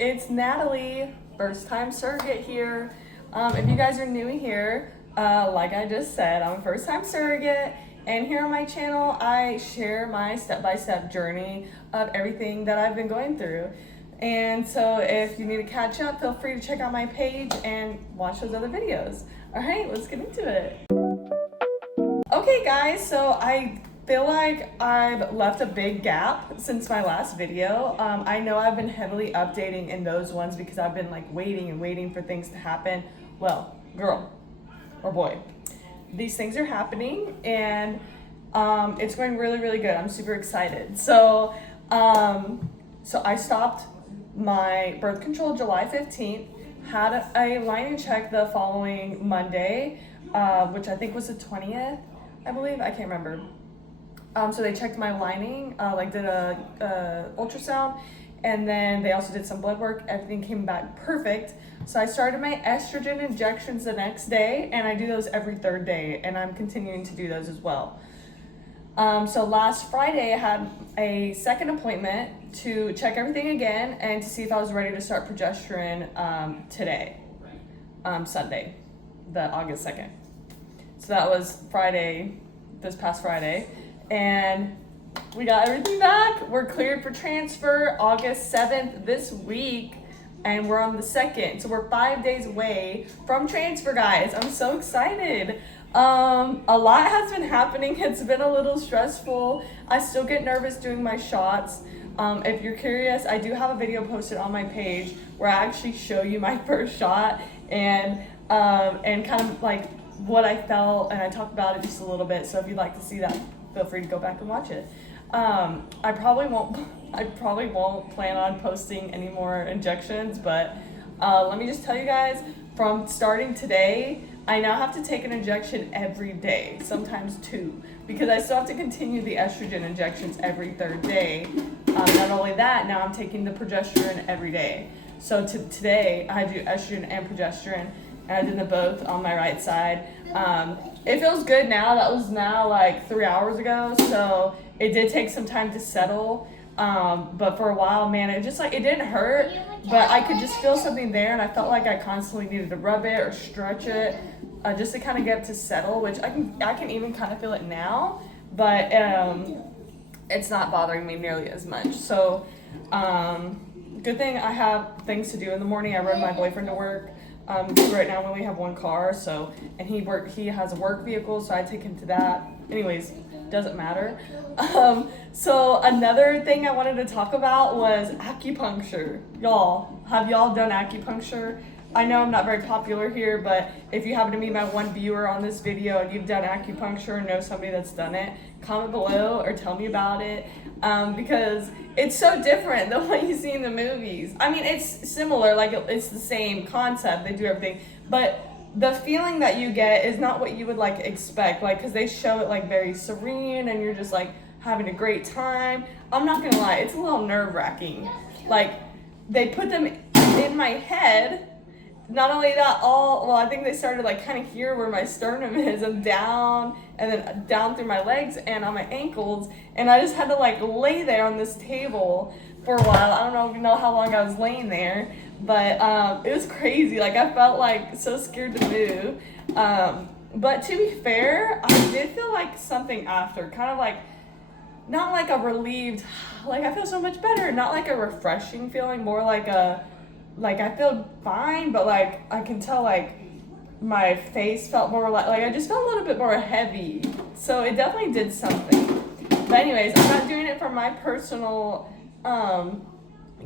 It's Natalie, first time surrogate here. If you guys are new here, like I just said, I'm a first time surrogate, and here on my channel I share my step-by-step journey of everything that I've been going through. And so if you need to catch up, feel free to check out my page and watch those other videos. All right, let's get into it. Okay guys, so I feel like I've left a big gap since my last video. I know I've been heavily updating in those ones because I've been like waiting for things to happen. Well, girl or boy, these things are happening, and it's going really good. I'm super excited. So I stopped my birth control July 15th, had a line-in check the following Monday, which I think was the 20th, I believe. I can't remember. So they checked my lining, did a ultrasound, and then they also did some blood work. Everything came back perfect. So I started my estrogen injections the next day, and I do those every third day, and I'm continuing to do those as well. So last Friday I had a second appointment to check everything again and to see if I was ready to start progesterone today, Sunday, the August 2nd. So that was Friday, this past Friday. And we got everything back. We're cleared for transfer August 7th this week, and we're on the 2nd. So we're 5 days away from transfer, guys. I'm so excited. A lot has been happening. It's been a little stressful. I still get nervous doing my shots. If you're curious, I do have a video posted on my page where I actually show you my first shot and kind of like what I felt, and I talk about it just a little bit. So if you'd like to see that, feel free to go back and watch it. I probably won't plan on posting any more injections, but let me just tell you guys, from starting today, I now have to take an injection every day, sometimes two, because I still have to continue the estrogen injections every third day. Not only that, now I'm taking the progesterone every day. So today I do estrogen and progesterone, and I did them both on my right side. It feels good now. That was now like 3 hours ago, so it did take some time to settle. But for a while, man, it just like, it didn't hurt, but I could just feel something there, and I felt like I constantly needed to rub it or stretch it, just to kind of get it to settle, which I can even kind of feel it now, but it's not bothering me nearly as much. So good thing I have things to do in the morning. I rode my boyfriend to work. Right now we only have one car, so, and he has a work vehicle, so I take him to that. Anyways, doesn't matter. So another thing I wanted to talk about was acupuncture. Y'all, have y'all done acupuncture? I know I'm not very popular here, but if you happen to be my one viewer on this video and you've done acupuncture or know somebody that's done it, comment below or tell me about it, because it's so different than what you see in the movies. I mean, it's similar, like it's the same concept, they do everything, but the feeling that you get is not what you would like expect, like, because they show it like very serene and you're just like having a great time. I'm not gonna lie, it's a little nerve-wracking. Like, they put them in my head. Not only that, I think they started like kind of here where my sternum is, and down, and then down through my legs and on my ankles, and I just had to like lay there on this table for a while. I don't know how long I was laying there, but it was crazy. Like, I felt like so scared to move. But to be fair, I did feel like something after, kind of like, not like a relieved, like I feel so much better, not like a refreshing feeling, more like I feel fine, but like I can tell like my face felt more like I just felt a little bit more heavy. So it definitely did something. But anyways, I'm not doing it for my personal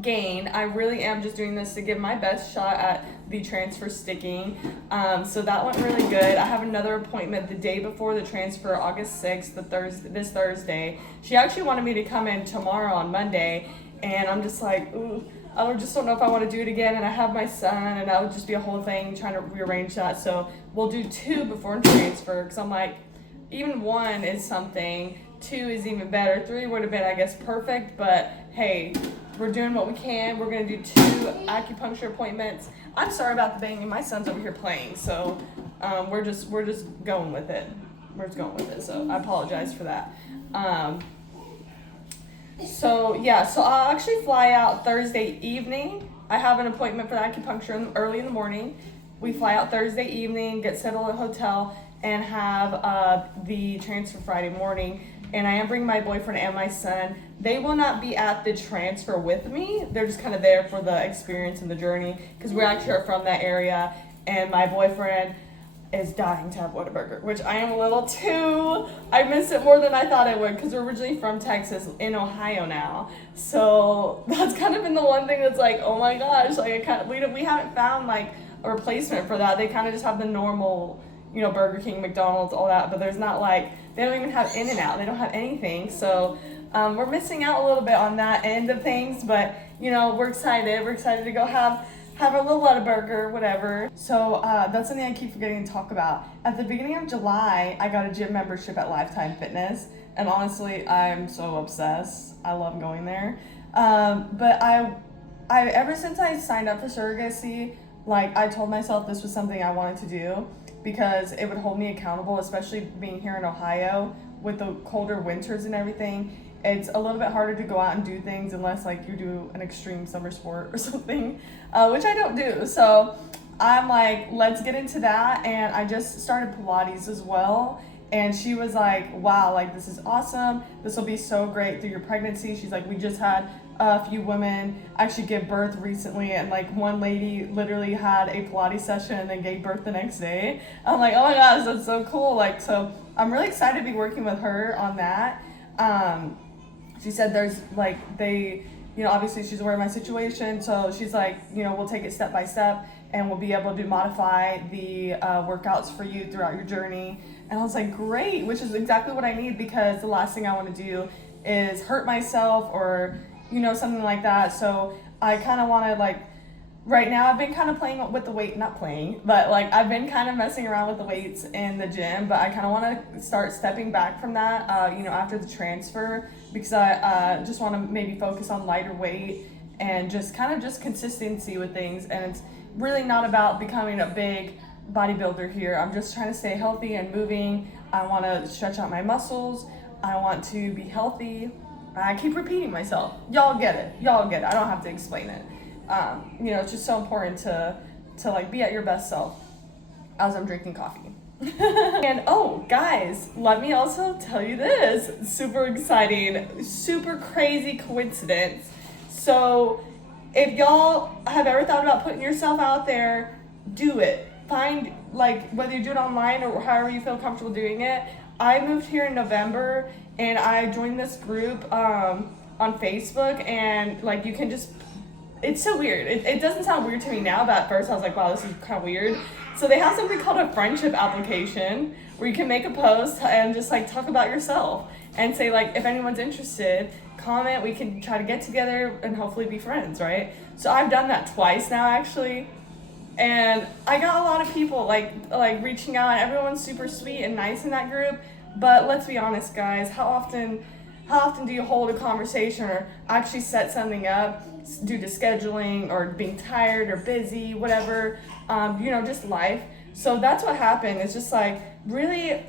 gain. I really am just doing this to give my best shot at the transfer sticking. So that went really good. I have another appointment the day before the transfer, August 6th, this Thursday. She actually wanted me to come in tomorrow on Monday, and I'm just like, ooh, I just don't know if I want to do it again, and I have my son, and that would just be a whole thing trying to rearrange that. So we'll do 2 before transfer, because I'm like, even 1 is something, 2 is even better, 3 would have been, I guess, perfect, but hey, we're doing what we can. We're going to do 2 acupuncture appointments. I'm sorry about the banging. My son's over here playing, so we're just going with it. We're just going with it, so I apologize for that. So yeah, so I'll actually fly out Thursday evening. I have an appointment for the acupuncture early in the morning. We fly out Thursday evening, get settled at a hotel, and have the transfer Friday morning. And I am bringing my boyfriend and my son. They will not be at the transfer with me. They're just kind of there for the experience and the journey because we actually are from that area. And my boyfriend is dying to have Whataburger, which I am a little too. I miss it more than I thought I would because we're originally from Texas, in Ohio now. So that's kind of been the one thing that's like, oh my gosh, like we haven't found like a replacement for that. They kind of just have the normal, Burger King, McDonald's, all that, but there's not like, they don't even have In-N-Out. They don't have anything. So we're missing out a little bit on that end of things, but we're excited. We're excited to go have a little Whataburger, whatever. So that's something I keep forgetting to talk about. At the beginning of July, I got a gym membership at Lifetime Fitness, and honestly, I'm so obsessed. I love going there. But I ever since I signed up for surrogacy, like I told myself this was something I wanted to do because it would hold me accountable, especially being here in Ohio with the colder winters and everything. It's a little bit harder to go out and do things unless like you do an extreme summer sport or something, which I don't do. So I'm like, let's get into that. And I just started Pilates as well. And she was like, wow, like this is awesome. This will be so great through your pregnancy. She's like, we just had a few women actually give birth recently, and like one lady literally had a Pilates session and then gave birth the next day. I'm like, oh my gosh, that's so cool. Like, so I'm really excited to be working with her on that. She said there's like, they, obviously she's aware of my situation. So she's like, we'll take it step by step and we'll be able to modify the workouts for you throughout your journey. And I was like, great, which is exactly what I need because the last thing I want to do is hurt myself or, something like that. So I kind of want to like, right now I've been kind of playing with the weight, not playing, but like I've been kind of messing around with the weights in the gym, but I kind of want to start stepping back from that, after the transfer, because I just want to maybe focus on lighter weight and just kind of just consistency with things. And it's really not about becoming a big bodybuilder here. I'm just trying to stay healthy and moving. I want to stretch out my muscles. I want to be healthy. I keep repeating myself. Y'all get it. I don't have to explain it. It's just so important to like be at your best self as I'm drinking coffee. And oh guys, let me also tell you this super exciting, super crazy coincidence. So if y'all have ever thought about putting yourself out there, do it. Find, like, whether you do it online or however you feel comfortable doing it. I moved here in November and I joined this group on Facebook, and like you can just, it's so weird. It doesn't sound weird to me now, but at first I was like, wow, this is kind of weird. So they have something called a friendship application where you can make a post and just like talk about yourself and say like, if anyone's interested, comment, we can try to get together and hopefully be friends, right? So I've done that twice now actually. And I got a lot of people like reaching out, and everyone's super sweet and nice in that group. But let's be honest, guys, how often do you hold a conversation or actually set something up due to scheduling or being tired or busy, whatever, just life. So that's what happened. It's just like, really,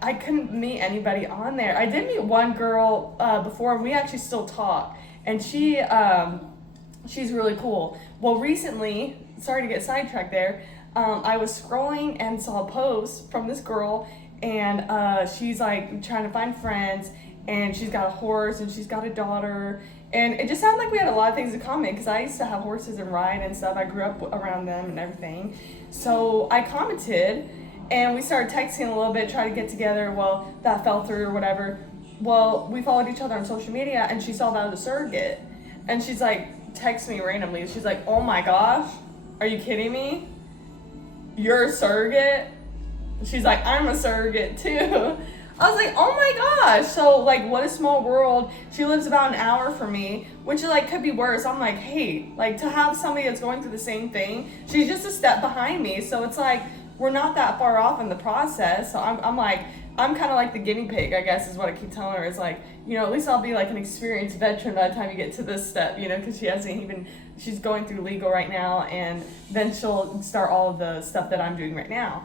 I couldn't meet anybody on there. I did meet one girl before, and we actually still talk. And she's really cool. Well, recently, sorry to get sidetracked there, I was scrolling and saw a post from this girl, and she's like trying to find friends, and she's got a horse and she's got a daughter, and it just sounded like we had a lot of things in common because I used to have horses and ride and stuff. I grew up around them and everything. So I commented and we started texting a little bit, trying to get together. Well, that fell through or whatever. Well, we followed each other on social media, and she saw that I was a surrogate, and she's like, text me randomly. She's like, oh my gosh, are you kidding me? You're a surrogate? She's like, I'm a surrogate too. I was like, oh my gosh. So like, what a small world. She lives about an hour from me, which like could be worse. I'm like, hey, like to have somebody that's going through the same thing, she's just a step behind me. So it's like, we're not that far off in the process. So I'm like, I'm kind of like the guinea pig, I guess is what I keep telling her. It's like, at least I'll be like an experienced veteran by the time you get to this step, because she hasn't even, she's going through legal right now, and then she'll start all of the stuff that I'm doing right now.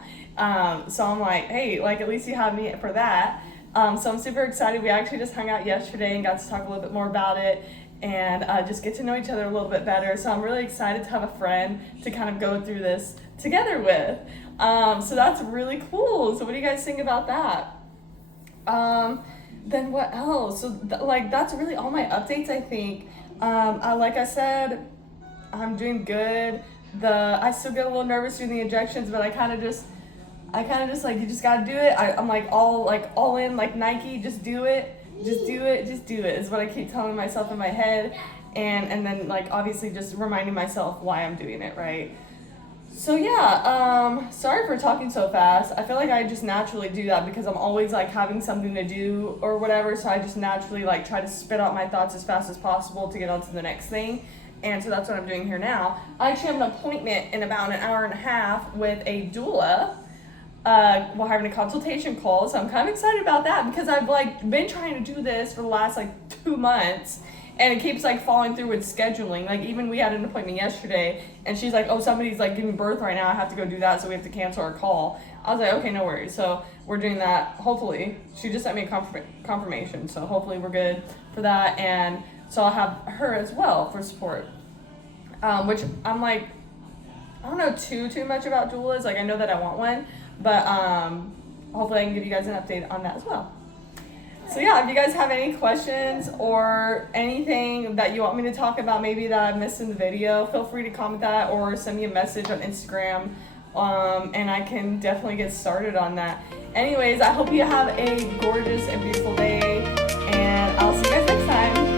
So I'm like, hey, like at least you have me for that. So I'm super excited. We actually just hung out yesterday and got to talk a little bit more about it and just get to know each other a little bit better. So I'm really excited to have a friend to kind of go through this together with. So that's really cool. So what do you guys think about that? Then what else? So that's really all my updates, I think. Like I said, I'm doing good. I still get a little nervous doing the injections, but I kind of just like, you just gotta do it. I'm all in, like Nike, just do it, just do it, just do it, is what I keep telling myself in my head. And then like obviously just reminding myself why I'm doing it, right? So yeah, sorry for talking so fast. I feel like I just naturally do that because I'm always like having something to do or whatever, so I just naturally like try to spit out my thoughts as fast as possible to get on to the next thing. And so that's what I'm doing here now. I actually have an appointment in about an hour and a half with a doula. While having a consultation call, so I'm kind of excited about that because I've like been trying to do this for the last like 2 months, and it keeps like falling through with scheduling. Like even we had an appointment yesterday, and she's like, "Oh, somebody's like giving birth right now. I have to go do that, so we have to cancel our call." I was like, "Okay, no worries." So we're doing that. Hopefully, she just sent me a confirmation, so hopefully we're good for that, and so I'll have her as well for support. Which I'm like, I don't know too much about doulas. Like I know that I want one. But hopefully I can give you guys an update on that as well. So yeah, if you guys have any questions or anything that you want me to talk about, maybe that I missed in the video, feel free to comment that or send me a message on Instagram, and I can definitely get started on that. Anyways, I hope you have a gorgeous and beautiful day, and I'll see you guys next time.